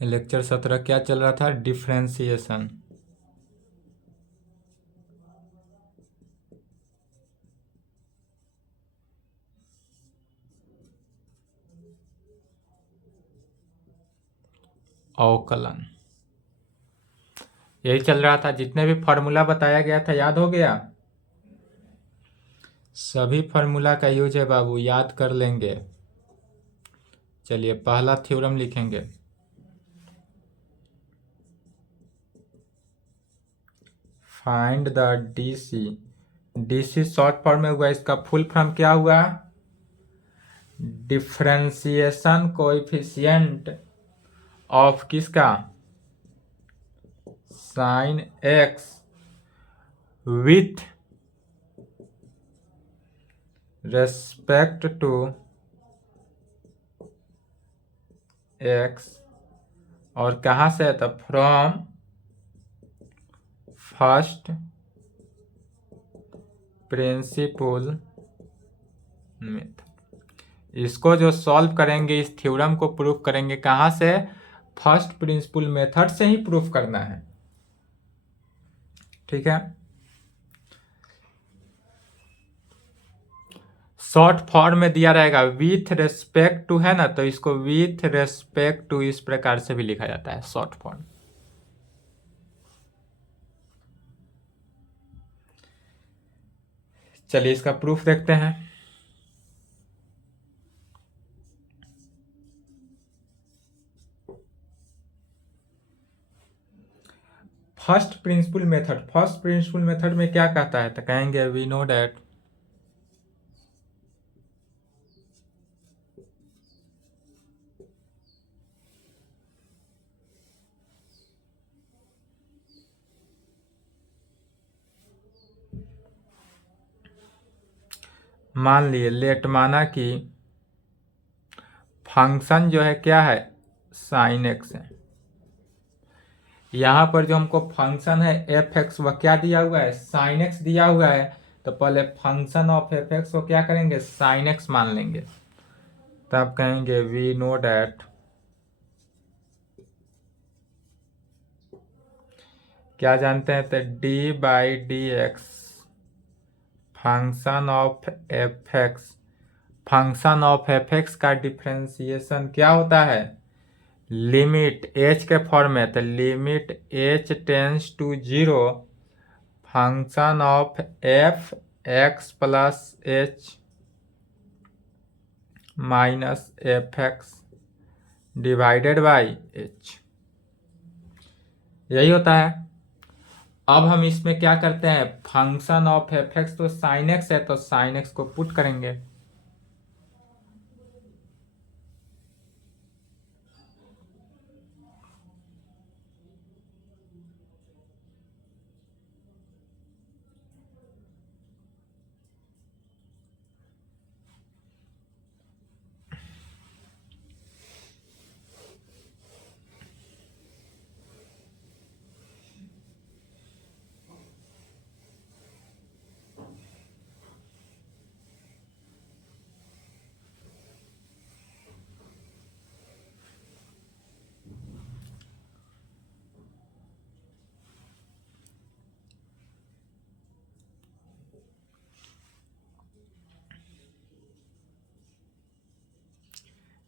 Lecture 17 क्या चल रहा था? डिफ्रेंसिएशन। अवकलन यही चल रहा था। जितने भी फार्मूला बताया गया था याद हो गया? सभी फार्मूला का यूज है बाबू, याद कर लेंगे। चलिए पहला थ्योरम लिखेंगे। Find the DC. DC short form में हुआ, इसका फुल फॉर्म क्या हुआ? डिफरेंशिएशन कोएफिशिएंट ऑफ किसका? Sine x with respect to x. और कहाँ से है? तो फ्रॉम फर्स्ट प्रिंसिपल मेथड। इसको जो सॉल्व करेंगे, इस थ्योरम को प्रूफ करेंगे कहाँ से? फर्स्ट प्रिंसिपल मेथड से ही प्रूफ करना है। ठीक है। शॉर्ट फॉर्म में दिया रहेगा विथ रेस्पेक्ट टू, है ना, तो इसको विथ रेस्पेक्ट टू इस प्रकार से भी लिखा जाता है शॉर्ट फॉर्म। चलिए इसका प्रूफ देखते हैं। फर्स्ट प्रिंसिपल मेथड में क्या कहता है? तो कहेंगे वी नो डैट मान लिए लेट माना कि फंक्शन जो है क्या है? साइन एक्स है। यहाँ पर जो हमको फंक्शन है एफ एक्स, वह क्या दिया हुआ है? साइन एक्स दिया हुआ है। तो पहले फंक्शन ऑफ एफ एक्स को क्या करेंगे? साइन एक्स मान लेंगे। तब कहेंगे वी नो डैट क्या जानते हैं? तो d by d x function of f x, function of f x का डिफ्रेंसिएशन क्या होता है? लिमिट एच के फॉर्म में, तो limit h tends to zero function of f x plus h minus f x divided by h, यही होता है। अब हम इसमें क्या करते हैं? फंक्शन ऑफ एफ एक्स तो साइन एक्स है, तो साइन एक्स को पुट करेंगे।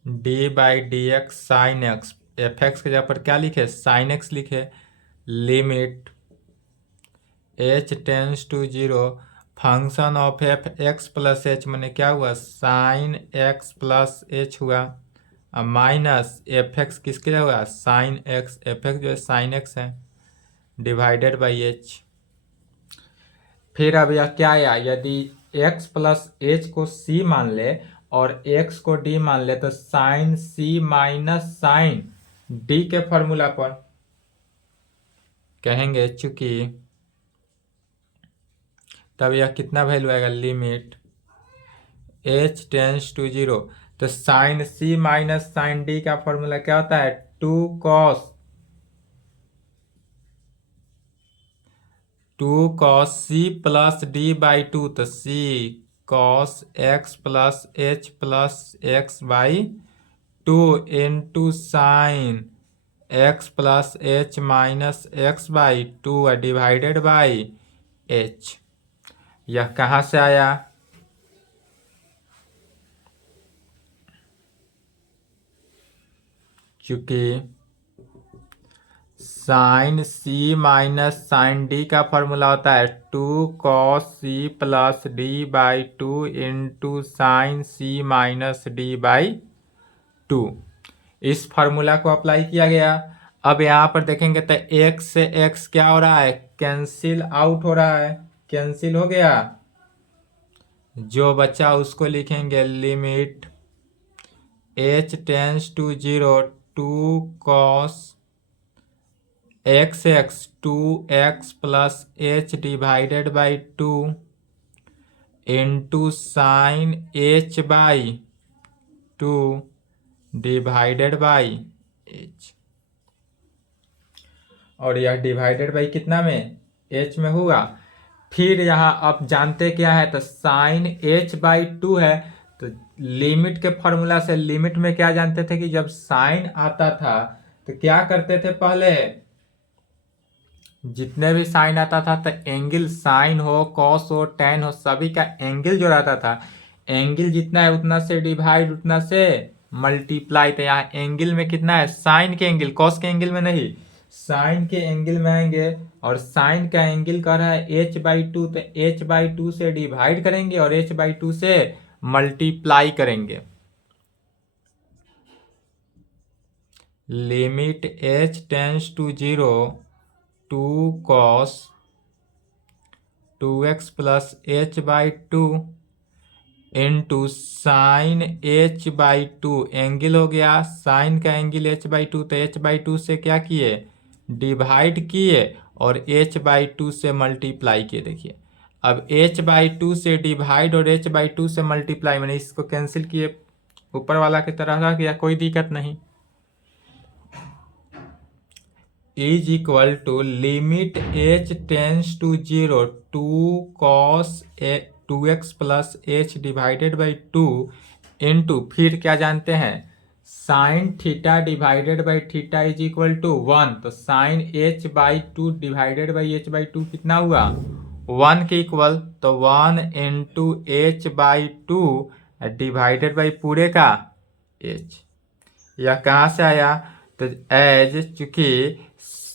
D by d x sine x, f x के जगह पर क्या लिखे? साइन एक्स लिखे। Limit h tends to zero function of f x plus h, मैंने क्या हुआ? साइन एक्स प्लस एच हुआ। माइनस एफ एक्स किसके लिए हुआ? साइन एक्स, एफ एक्स जो है साइन एक्स है, डिवाइडेड बाई एच। फिर अब यह क्या आया? यदि x प्लस एच को c मान ले और x को d मान ले, तो sine c minus sine d के फॉर्मूला पर कहेंगे, चूंकि तब यह कितना वैल्यू आएगा? Limit h tends to zero, तो sine c minus sine d का फॉर्मूला क्या होता है? 2 cos c plus d by two, तो c cos x plus h plus x by two into sine x plus h minus x by two divided by h. यह कहाँ से आया? क्योंकि sign c minus sign D का formula होता है 2 cos c+d/2 into sine c minus d/2। इस formula को अप्लाई किया गया। अब यहाँ पर देखेंगे तो x से x क्या हो रहा है? कैंसिल आउट हो रहा है, कैंसिल हो गया। जो बचा उसको लिखेंगे limit h tends to 0 2 cos x 2x plus h divided by 2 into sine h by 2 divided by h। और यह डिवाइडेड बाई कितना में? h में हुआ। फिर यहाँ अब जानते क्या है? तो साइन h बाई 2 है, तो लिमिट के फॉर्मूला से लिमिट में क्या जानते थे कि जब साइन आता था तो क्या करते थे? पहले जितने भी साइन आता था तो एंगल, साइन हो कॉस हो टेन हो, सभी का एंगल जो रहता था, एंगल जितना है उतना से डिवाइड, उतना से मल्टीप्लाई। तो यहाँ एंगल में कितना है? साइन के एंगल, कॉस के एंगल में नहीं, साइन के एंगल में आएंगे। और साइन का एंगल कर रहा है h/2, तो h/2 से डिवाइड करेंगे और h/2 से मल्टीप्लाई करेंगे। Limit h tends to 0 2 cos 2x plus h/2 into sine h/2, angle हो गया साइन का एंगल h/2, तो h/2 से क्या किए? डिवाइड किए और h/2 से मल्टीप्लाई किए। देखिए अब h/2 से डिवाइड और h/2 से मल्टीप्लाई, मैंने इसको कैंसिल किए, ऊपर वाला की तरह रह गया, कोई दिक्कत नहीं। Is equal to limit h tends to 0 2 cos 2x plus h divided by 2 into, फिर क्या जानते हैं? Sine theta divided by theta is equal to 1, तो sign h/2 divided by h/2 कितना हुआ? 1 के इक्वल, तो 1 इंटू h/2 डिवाइडेड बाई पूरे का h। यह कहाँ से आया? तो एज चूंकि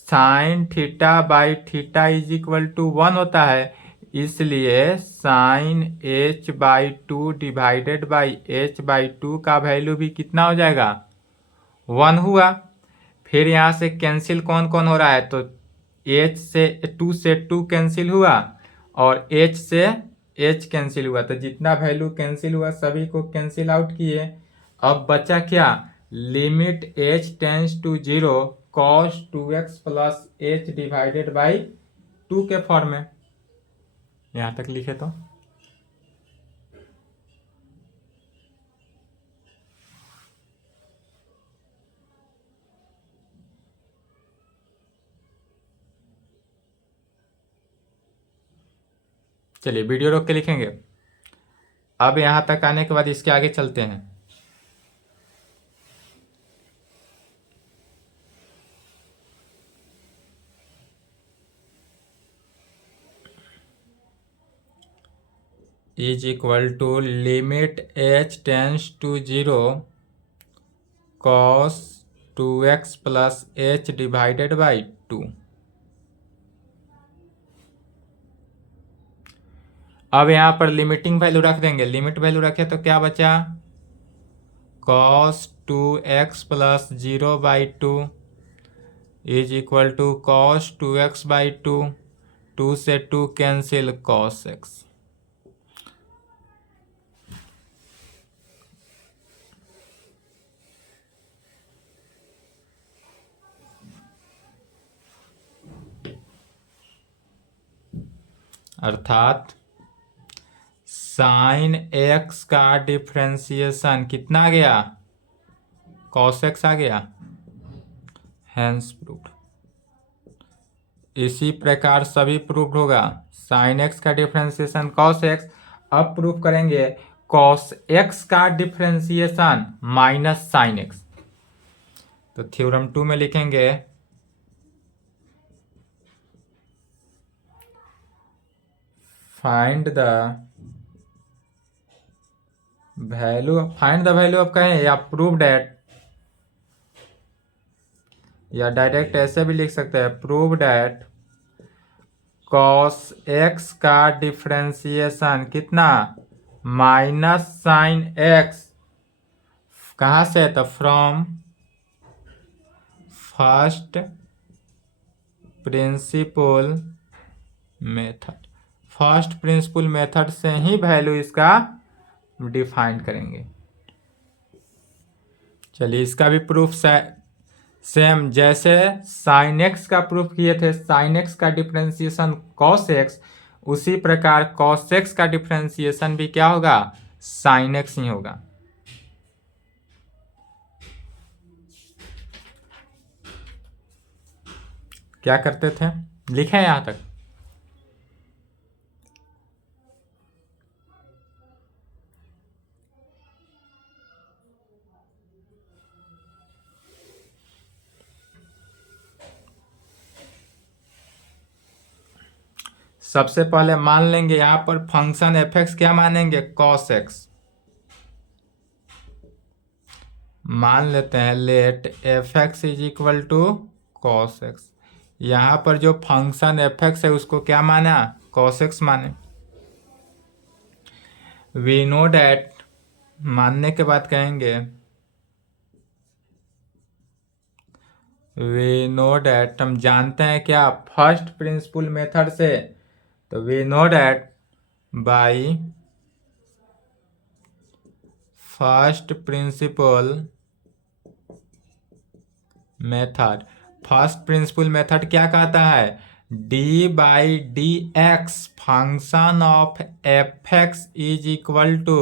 sine theta by theta is equal to 1 होता है, इसलिए sign h/2 divided by h/2 का वैल्यू भी कितना हो जाएगा? 1 हुआ। फिर यहाँ से कैंसिल कौन कौन हो रहा है? तो h से 2 कैंसिल हुआ और h से h कैंसिल हुआ, तो जितना वैल्यू कैंसिल हुआ सभी को कैंसिल आउट किए। अब बचा क्या? Limit h tends to 0 cos 2x plus h divided by 2 के फॉर्म में। यहाँ तक लिखे तो चलिए वीडियो रोक के लिखेंगे। अब यहाँ तक आने के बाद इसके आगे चलते हैं। Is equal to limit h tends to 0 cos 2x plus h divided by 2। अब यहाँ पर लिमिटिंग वैल्यू रख देंगे, लिमिट वैल्यू रखे तो क्या बचा? cos 2x plus 0/2 is equal to cos 2x/2, 2 से 2 कैंसिल cos x। अर्थात साइन x का डिफ्रेंसिएशन कितना आ गया? cos x आ गया। Hence proved. इसी प्रकार सभी प्रूव्ड होगा। साइन x का डिफ्रेंसिएशन cos x। अब प्रूव करेंगे cos x का डिफ्रेंसिएशन माइनस साइन x। तो थ्योरम 2 में लिखेंगे फाइंड द वैल्यू ऑफ कहें या प्रूव डैट, या डायरेक्ट ऐसे भी लिख सकते हैं प्रूव डैट cos x का डिफरेंशिएशन कितना माइनस साइन x कहाँ से, तो from first principle method, first principle method से ही वैल्यू इसका डिफाइन करेंगे। चलिए इसका भी प्रूफ सेम जैसे साइन एक्स का प्रूफ किए थे, साइन एक्स का डिफरेंशिएशन कॉस एक्स, उसी प्रकार कॉस एक्स का डिफरेंशिएशन भी क्या होगा, साइन एक्स ही होगा। क्या करते थे, लिखे यहां तक, सबसे पहले मान लेंगे यहां पर फंक्शन एफ एक्स क्या मानेंगे, कॉस एक्स। मान लेते हैं let f x is equal to cos x. यहां पर जो फंक्शन एफ एक्स है उसको क्या माना, कॉस एक्स माने। वी नो डैट, मानने के बाद कहेंगे वी नो डैट, हम जानते हैं क्या, फर्स्ट प्रिंसिपल मेथड से, तो we know that by first principle method, first principle method क्या कहता है, d by d x function of f x is equal to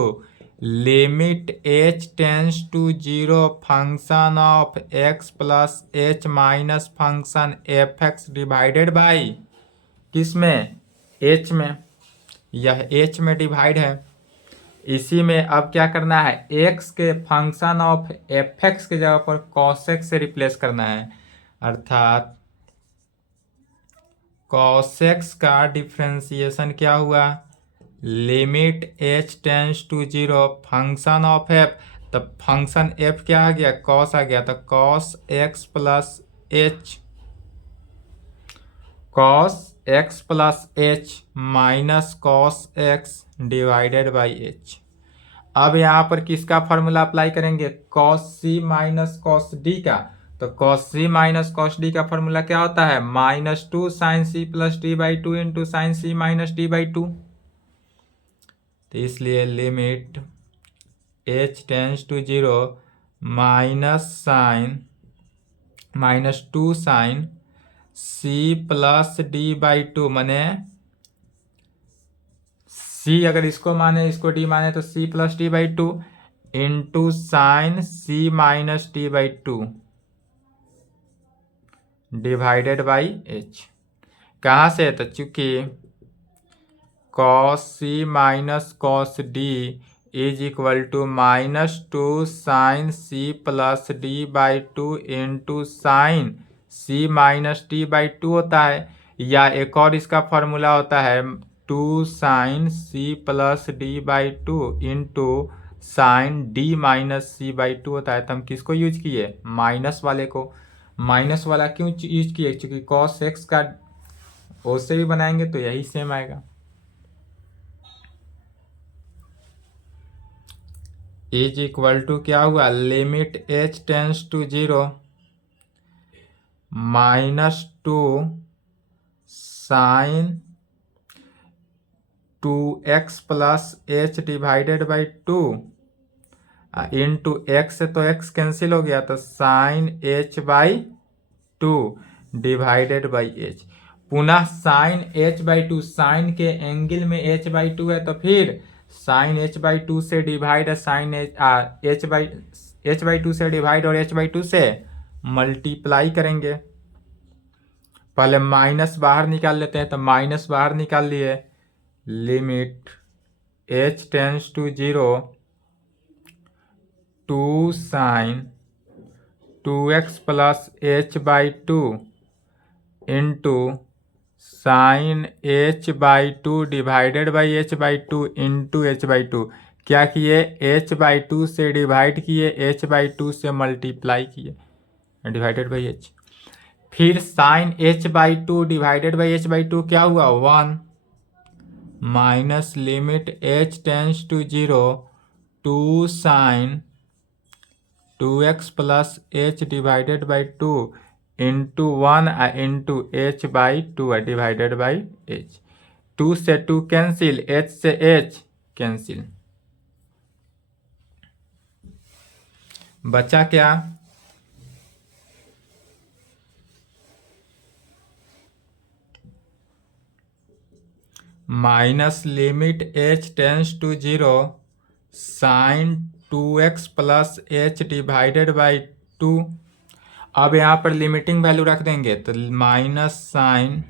limit h tends to zero function of x plus h minus function f x divided by, किस में, H में, यह H में divide है। इसी में अब क्या करना है, एक्स के फंक्शन ऑफ एफ एक्स के जगह पर कॉस एक्स से रिप्लेस करना है, अर्थात कॉस एक्स का डिफरेंशिएशन क्या हुआ, limit h tends to zero function of f, तब फंक्शन एफ क्या आ गया, कॉस आ गया, तो cos x plus h, cos x plus h minus cos x divided by h. अब यहाँ पर किसका फॉर्मूला अप्लाई करेंगे, cos c minus cos d का, तो cos c minus cos d का फॉर्मूला क्या होता है, minus two sine c plus d by two into sine c minus d by two. तो इसलिए limit h tends to zero minus sine minus two sine c plus d by two, माने c अगर इसको माने इसको d माने तो c plus d by two into sine c minus d by two divided by h. कहाँ से, तो चूंकि cos c minus cos d is equal to minus two sine c plus d by two into sine c minus d by two होता है, या एक और इसका फॉर्मूला होता है two sine c plus d by two into sine d minus c by two होता है। तो हम किसको यूज किए, माइनस वाले को। माइनस वाला क्यों यूज किए, क्योंकि कॉस एक्स का ओ से भी बनाएंगे तो यही सेम आएगा। इज इक्वल टू क्या हुआ, limit h tends to zero minus two sine two x plus h divided by two into x से तो एक्स कैंसिल हो गया, तो sine h by two divided by h. पुनः sine h by two, sine के angle में h by two है, तो फिर साइन एच बाई टू से डिवाइड है, साइन एच बाई टू से डिवाइड और एच बाई टू से मल्टीप्लाई करेंगे। पहले माइनस बाहर निकाल लेते हैं, तो माइनस बाहर निकाल लिए, limit h tends to zero two sine 2x plus h by two into sine h by two divided by h by two into h by two. क्या किए, एच बाई टू से डिवाइड किए, h by two से multiply किए, divided by h. फिर sine h by two divided by h by two क्या हुआ, 1 minus limit h tends to 0 two sine 2x plus h divided by two into 1 into h by two divided by h. 2 से 2 cancel, h से h cancel, बचा क्या, minus limit h tends to 0 sine 2x plus h divided by 2। अब यहाँ पर limiting value रख देंगे तो minus sine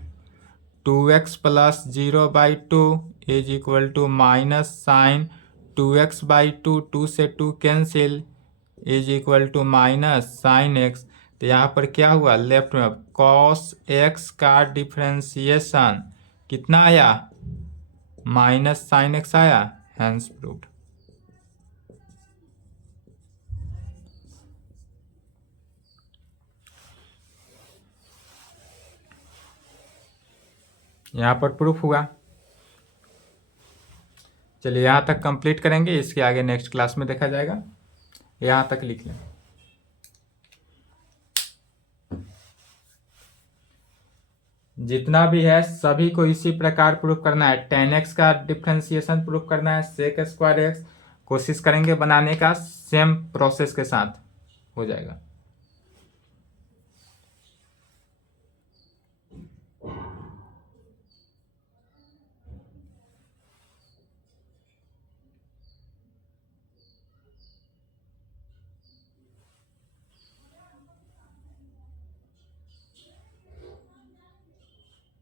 2x plus 0 by 2 is equal to minus sine 2x by 2, 2 से 2 cancel is equal to minus sine x। तो यहाँ पर क्या हुआ, लेफ्ट में कॉस x का डिफ्रेंसिएशन कितना आया, माइनस साइन x आया, हैंस प्रूव्ड। यहाँ पर प्रूफ हुआ। चलिए यहाँ तक कंप्लीट करेंगे, इसके आगे नेक्स्ट क्लास में देखा जाएगा। यहाँ तक लिख लें। जितना भी है सभी को इसी प्रकार प्रूफ करना है। 10x का डिफ्रेंसिएशन प्रूफ करना है, सेक स्क्वायर x कोशिश करेंगे बनाने का, सेम प्रोसेस के साथ हो जाएगा।